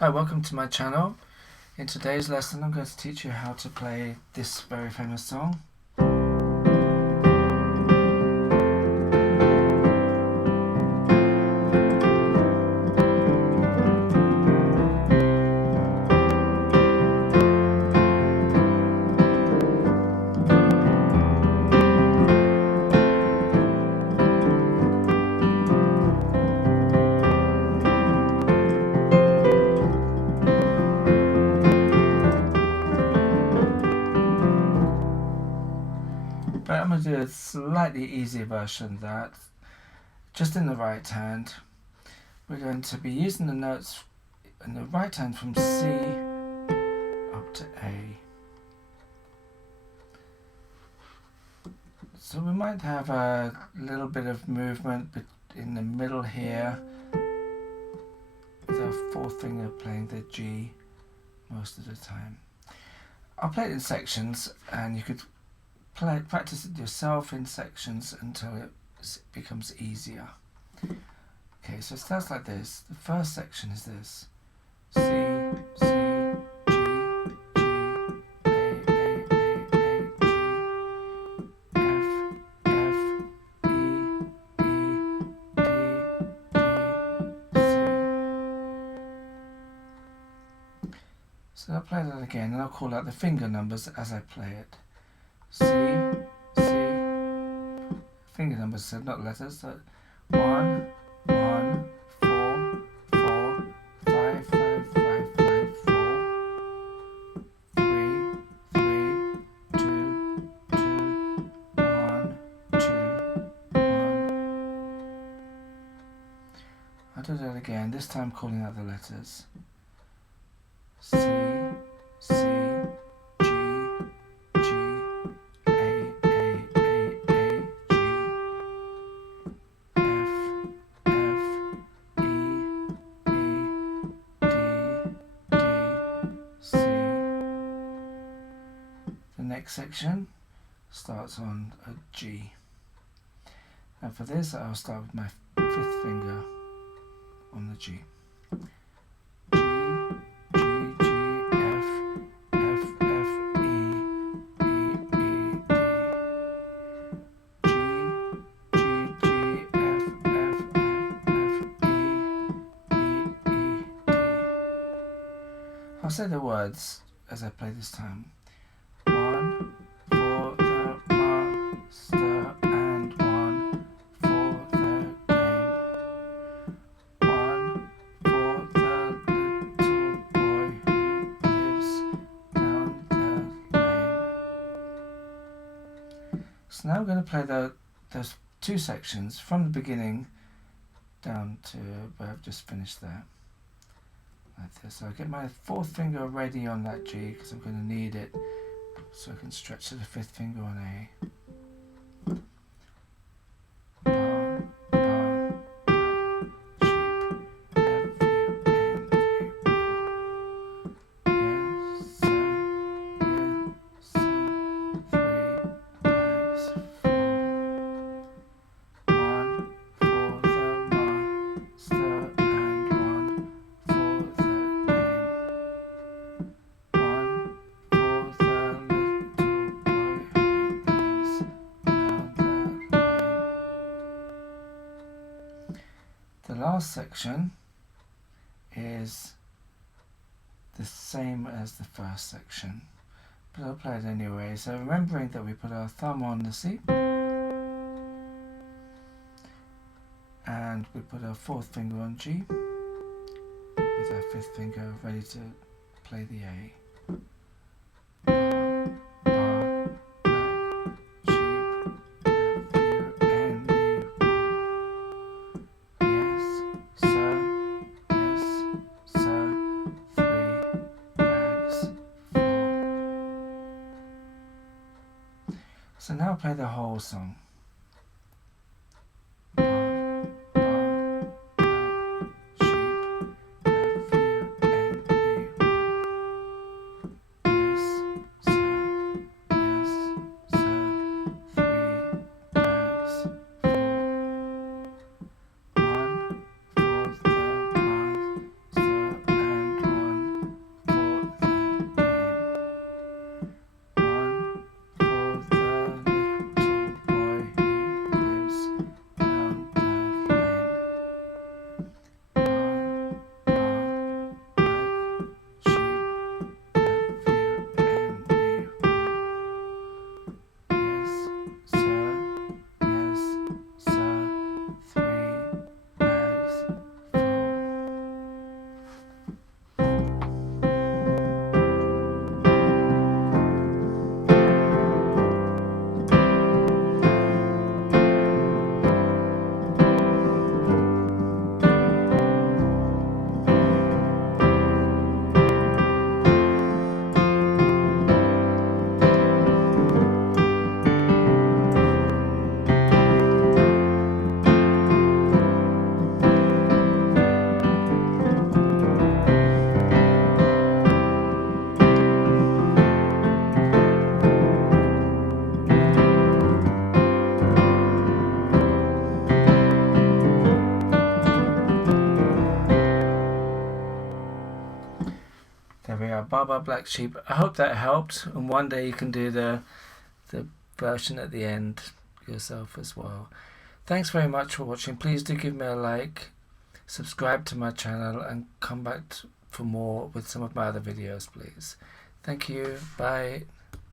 Hi, welcome to my channel. In today's lesson I'm going to teach you how to play this very famous song. But I'm going to do a slightly easier version of that, just in the right hand. We're going to be using the notes in the right hand from C up to A. So we might have a little bit of movement in the middle here, with our fourth finger playing the G most of the time. I'll play it in sections, and you could practice it yourself in sections until it becomes easier. Okay, so it starts like this. The first section is this: C, C, G, G, A, A, A, A, G, F, F, E, E, D, D, C. So I'll play that again, and I'll call out the finger numbers as I play it. C, C, finger numbers, so not letters. So 1, 1, 4, 4, 5, 5, 5, 5, 4, 3, 3, 2, 2, 1, 2, 1. I'll do that again, this time calling out the letters. C, C, next section starts on a G. And for this I'll start with my fifth finger on the G. G, G, G, F, F, F, E, E, E, D. G, G, G, F, F, F, F, E, E, E, D. I'll say the words as I play this time. 1 for the master and 1 for the game. 1 for the little boy who lives down the lane. So now I'm going to play those two sections from the beginning down to where I've just finished there. Like this. So I'll get my fourth finger ready on that G because I'm going to need it, so I can stretch to the fifth finger on A. Baa, baa, black sheep, have you any wool? Yes, sir, 3 bags full. 1 for the master and 1 for the game. 1 for the The last section is the same as the first section, but I'll play it anyway. So remembering that we put our thumb on the C and we put our fourth finger on G with our fifth finger ready to play the A. Baa, baa, black sheep, have you any wool? Yes, sir, 3 bags full. So now play the whole song. Baa, baa, black sheep, have you any wool? Yes, sir, 3 bags full. 1 for the master and 1 There we are, Baa Baa Black Sheep. I hope that helped, and one day you can do the version at the end yourself as well. Thanks very much for watching. Please do give me a like, subscribe to my channel, and come back for more with some of my other videos, please. Thank you. Bye.